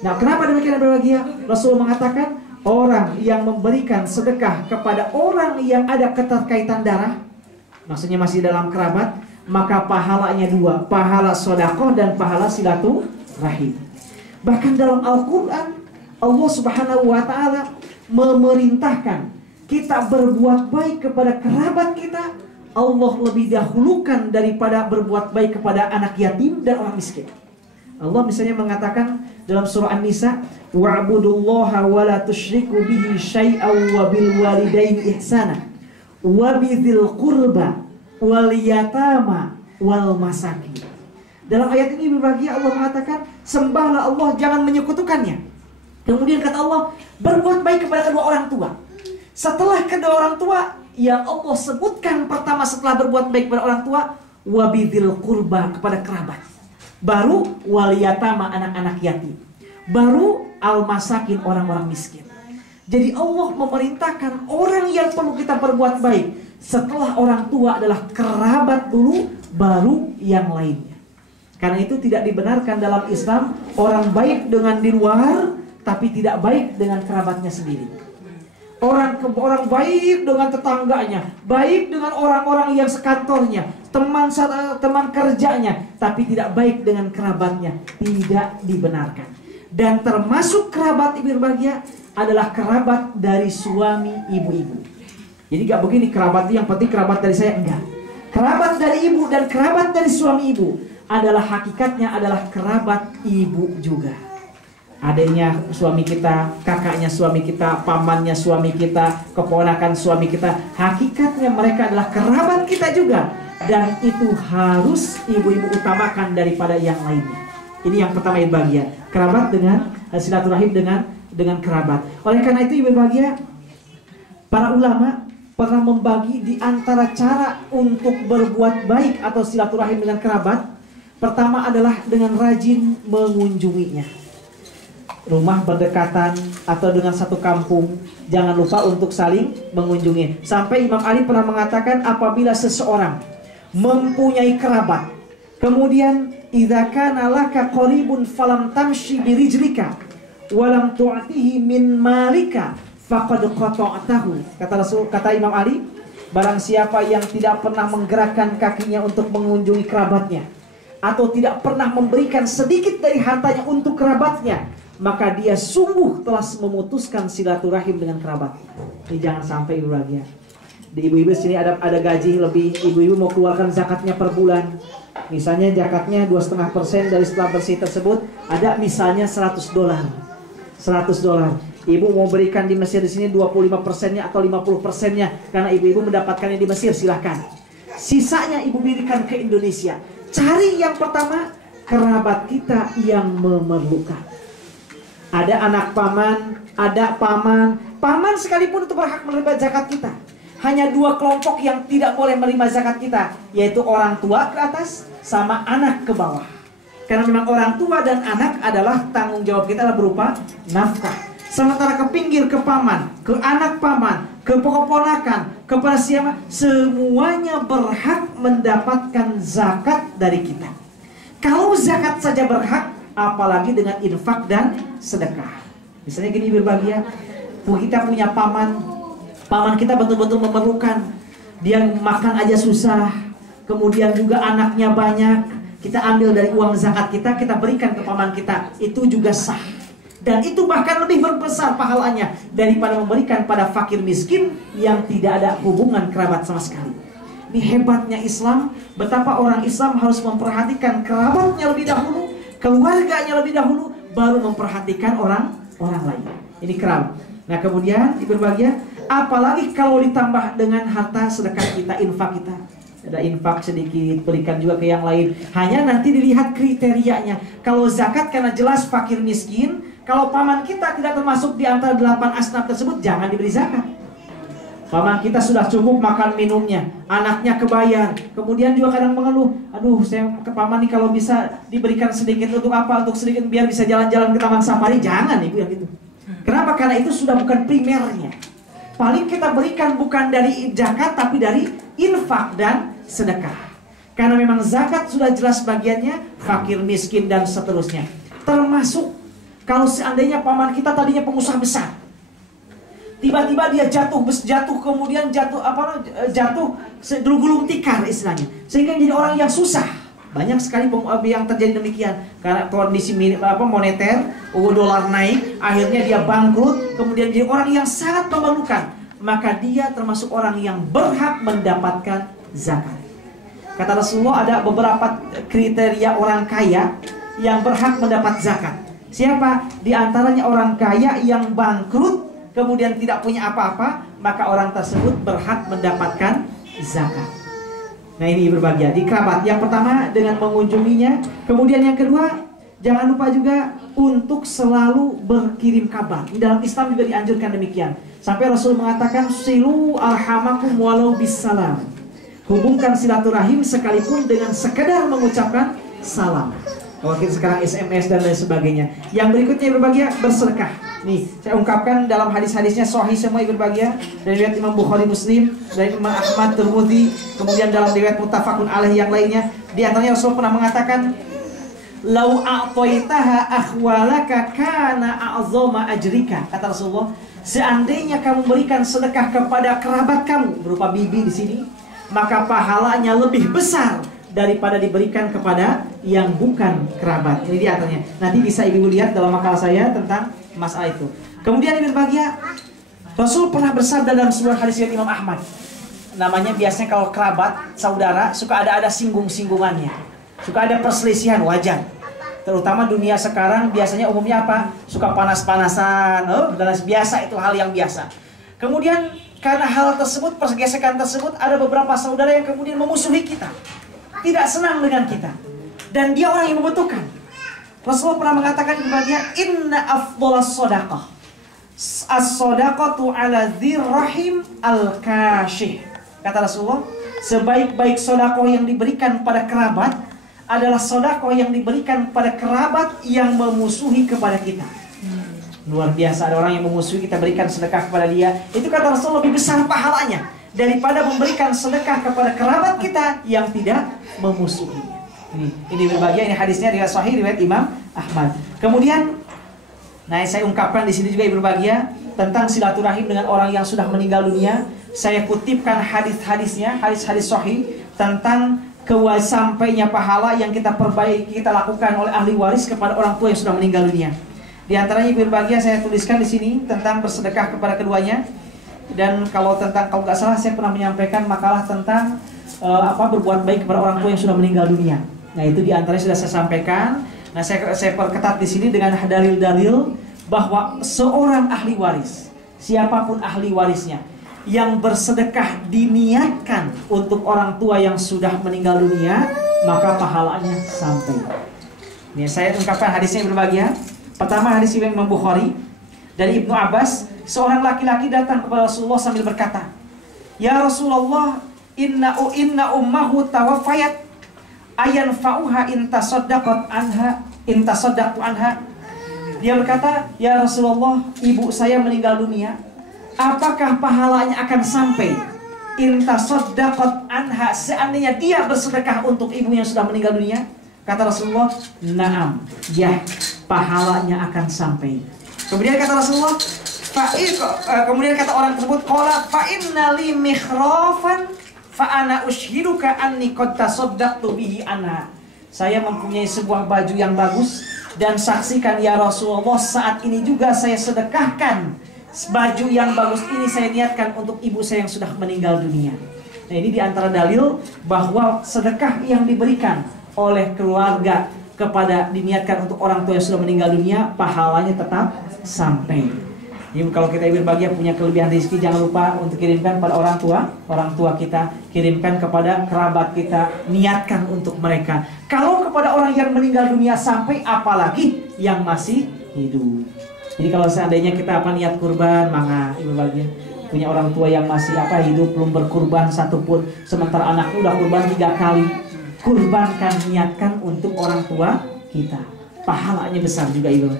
Nah, kenapa demikian berbahagia? Rasul mengatakan orang yang memberikan sedekah kepada orang yang ada keterkaitan darah, maksudnya masih dalam kerabat, maka pahalanya dua, pahala sedekah dan pahala silaturahim. Bahkan dalam Al-Quran, Allah Subhanahu wa Ta'ala memerintahkan kita berbuat baik kepada kerabat kita. Allah lebih dahulukan daripada berbuat baik kepada anak yatim dan orang miskin. Allah misalnya mengatakan dalam surah An-Nisa, wa'budullaha wa la tusyriku bihi syai'an wa bil walidaini ihsana wa bidzil qurba wal yatama wal masakin. Dalam ayat ini berbahagia Allah mengatakan, sembahlah Allah, jangan menyekutukannya. Kemudian kata Allah, berbuat baik kepada kedua orang tua. Setelah kedua orang tua yang Allah sebutkan pertama setelah berbuat baik kepada orang tua, wabidzil qurba, kepada kerabat. Baru wal yatama, anak-anak yatim. Baru al masakin, orang-orang miskin. Jadi Allah memerintahkan orang yang perlu kita berbuat baik setelah orang tua adalah kerabat dulu, baru yang lainnya. Karena itu tidak dibenarkan dalam Islam orang baik dengan di luar tapi tidak baik dengan kerabatnya sendiri. Orang baik dengan tetangganya, baik dengan orang-orang yang sekantornya, teman kerjanya, tapi tidak baik dengan kerabatnya, tidak dibenarkan. Dan termasuk kerabat ibu berbahagia adalah kerabat dari suami ibu-ibu. Jadi gak begini kerabat yang penting kerabat dari saya, enggak. Kerabat dari ibu dan kerabat dari suami ibu adalah hakikatnya adalah kerabat ibu juga. Adanya suami kita, kakaknya suami kita, pamannya suami kita, keponakan suami kita, hakikatnya mereka adalah kerabat kita juga. Dan itu harus ibu-ibu utamakan daripada yang lainnya. Ini yang pertama ibu bahagia, kerabat dengan silaturahim dengan kerabat. Oleh karena itu ibu bahagia, para ulama pernah membagi di antara cara untuk berbuat baik atau silaturahim dengan kerabat. Pertama adalah dengan rajin mengunjunginya. Rumah berdekatan atau dengan satu kampung, jangan lupa untuk saling mengunjungi. Sampai Imam Ali pernah mengatakan, apabila seseorang mempunyai kerabat, kemudian idza kana laka qaribun falam tamshi birijlika walam tu'tihi min malika faqad qata'tahu. Kata Imam Ali, barang siapa yang tidak pernah menggerakkan kakinya untuk mengunjungi kerabatnya, atau tidak pernah memberikan sedikit dari hartanya untuk kerabatnya, maka dia sungguh telah memutuskan silaturahim dengan kerabat. Ini jangan sampai ibu bahagia. Di ibu-ibu sini ada gaji lebih, ibu-ibu mau keluarkan zakatnya per bulan. Misalnya zakatnya 2,5% dari setelah bersih tersebut, ada misalnya $100. Ibu mau berikan di Mesir di sini 25%-nya atau 50%-nya karena ibu-ibu mendapatkannya di Mesir, silahkan. Sisanya ibu berikan ke Indonesia. Cari yang pertama kerabat kita yang memerlukan. Ada anak paman, ada paman. Paman sekalipun itu berhak menerima zakat kita. Hanya dua kelompok yang tidak boleh menerima zakat kita, yaitu orang tua ke atas sama anak ke bawah. Karena memang orang tua dan anak adalah tanggung jawab kita adalah berupa nafkah. Sementara ke pinggir, ke paman, ke anak paman, ke keponakan, kepada siapa, semuanya berhak mendapatkan zakat dari kita. Kalau zakat saja berhak, apalagi dengan infak dan sedekah. Misalnya gini berbahagia, kita punya paman kita betul-betul memerlukan, dia makan aja susah, kemudian juga anaknya banyak, kita ambil dari uang zakat kita berikan ke paman kita, itu juga sah. Dan itu bahkan lebih berbesar pahalanya daripada memberikan pada fakir miskin yang tidak ada hubungan kerabat sama sekali. Ini hebatnya Islam, betapa orang Islam harus memperhatikan kerabatnya lebih dahulu, keluarganya lebih dahulu, baru memperhatikan orang lain. Ini kerabat. Nah kemudian ibu berbahagia, apalagi kalau ditambah dengan harta sedekah kita, infak kita. Ada infak sedikit, berikan juga ke yang lain. Hanya nanti dilihat kriterianya. Kalau zakat karena jelas fakir miskin, kalau paman kita tidak termasuk di antara 8 asnaf tersebut, jangan diberi zakat. Paman kita sudah cukup makan minumnya, anaknya kebayar, kemudian juga kadang mengeluh, aduh saya ke paman nih kalau bisa diberikan sedikit untuk apa? Untuk sedikit biar bisa jalan-jalan ke taman safari. Jangan ibu yang itu. Kenapa? Karena itu sudah bukan primernya. Paling kita berikan bukan dari zakat tapi dari infak dan sedekah. Karena memang zakat sudah jelas bagiannya, fakir miskin dan seterusnya. Termasuk Kalau seandainya paman kita tadinya pengusaha besar, tiba-tiba dia jatuh kemudian jatuh gulung tikar istilahnya, sehingga jadi orang yang susah. Banyak sekali yang terjadi demikian karena kondisi moneter, dolar naik, akhirnya dia bangkrut, kemudian jadi orang yang sangat memalukan. Maka dia termasuk orang yang berhak mendapatkan zakat. Kata Rasulullah, ada beberapa kriteria orang kaya yang berhak mendapat zakat. Siapa? Di antaranya orang kaya yang bangkrut kemudian tidak punya apa-apa, maka orang tersebut berhak mendapatkan zakat. Nah, ini berbahagia di kerabat. Yang pertama dengan mengunjunginya. Kemudian yang kedua, jangan lupa juga untuk selalu berkirim kabar. Di dalam Islam juga dianjurkan demikian. Sampai Rasul mengatakan, silu arhamakum walau bisalam. Hubungkan silaturahim sekalipun dengan sekedar mengucapkan salam. Kalau kita sekarang SMS dan lain sebagainya. Yang berikutnya berbahagia, bersedekah. Nih, saya ungkapkan dalam hadis-hadisnya sahih semua berbahagia. Dari riwayat Imam Bukhari Muslim, dari Imam Ahmad Tirmidzi, kemudian dalam riwayat muttafaqun alaih yang lainnya. Di antaranya Rasul pernah mengatakan, "Lau a'taitaha akhwalaka kana a'zama ajrika." Kata Rasulullah, seandainya kamu berikan sedekah kepada kerabat kamu, berupa bibi di sini, maka pahalanya lebih besar daripada diberikan kepada yang bukan kerabat. Ini dia artinya. Nanti bisa ibu lihat dalam makalah saya tentang masalah itu. Kemudian ibu bahagia, Rasul pernah bersabda dalam sebuah hadis riwayat Imam Ahmad. Namanya biasanya kalau kerabat, saudara, suka ada singgung-singgungannya. Suka ada perselisihan, wajar. Terutama dunia sekarang biasanya umumnya apa? Suka panas-panasan. Dan biasa, itu hal yang biasa. Kemudian karena hal tersebut, pergesekan tersebut, ada beberapa saudara yang kemudian memusuhi kita, tidak senang dengan kita, dan dia orang yang membutuhkan. Rasulullah pernah mengatakan kepadanya, inna afdhalas shadaqah as-shadaqatu ala dzir rahim al-kashih. Kata Rasulullah, sebaik-baik sedekah yang diberikan pada kerabat adalah sedekah yang diberikan pada kerabat yang memusuhi kepada kita. Luar biasa, ada orang yang memusuhi, kita berikan sedekah kepada dia. Itu kata Rasulullah lebih besar pahalanya daripada memberikan sedekah kepada kerabat kita yang tidak memusuhinya. Ini berbahagia, ini hadisnya riwayat sahih riwayat Imam Ahmad. Kemudian, nah saya ungkapkan di sini juga ibu berbahagia tentang silaturahim dengan orang yang sudah meninggal dunia. Saya kutipkan hadis-hadisnya, hadis-hadis sahih tentang sampainya pahala yang kita perbaiki, kita lakukan oleh ahli waris kepada orang tua yang sudah meninggal dunia. Di antaranya ibu berbahagia saya tuliskan di sini tentang bersedekah kepada keduanya. Dan kalau nggak salah saya pernah menyampaikan makalah tentang berbuat baik kepada orang tua yang sudah meninggal dunia. Nah, itu di antaranya sudah saya sampaikan. Nah, saya perketat di sini dengan dalil-dalil bahwa seorang ahli waris, siapapun ahli warisnya, yang bersedekah diniatkan untuk orang tua yang sudah meninggal dunia, maka pahalanya sampai. Ini saya ungkapkan hadisnya yang berbahagia. Pertama, hadis Imam Bukhari dari Ibnu Abbas, seorang laki-laki datang kepada Rasulullah sambil berkata, "Ya Rasulullah, inna ummahu tawaffayat ayanfa'uha in tasaddaqat anha." Dia berkata, "Ya Rasulullah, ibu saya meninggal dunia. Apakah pahalanya akan sampai in tasaddaqat anha, seandainya dia bersedekah untuk ibu yang sudah meninggal dunia?" Kata Rasulullah, "Na'am, ya, pahalanya akan sampai." Kemudian kata Rasulullah, kemudian kata orang tersebut, "Qala fa inna li mikhrafan fa ana ushiduka anni qad tasaddaqtu bihi anha." Saya mempunyai sebuah baju yang bagus dan saksikan ya Rasulullah, saat ini juga saya sedekahkan baju yang bagus ini, saya niatkan untuk ibu saya yang sudah meninggal dunia. Nah, ini diantara dalil bahwa sedekah yang diberikan oleh keluarga kepada diniatkan untuk orang tua yang sudah meninggal dunia, pahalanya tetap sampai. Jadi kalau kita ingin bahagia punya kelebihan rezeki, jangan lupa untuk kirimkan pada orang tua kita, kirimkan kepada kerabat kita, niatkan untuk mereka. Kalau kepada orang yang meninggal dunia sampai, apalagi yang masih hidup. Jadi kalau seandainya kita niat kurban, maka ibu bahagia punya orang tua yang masih hidup belum berkurban satupun, sementara anaknya udah kurban 3 kali. Kurbankan, niatkan untuk orang tua kita, pahalanya besar juga ibu.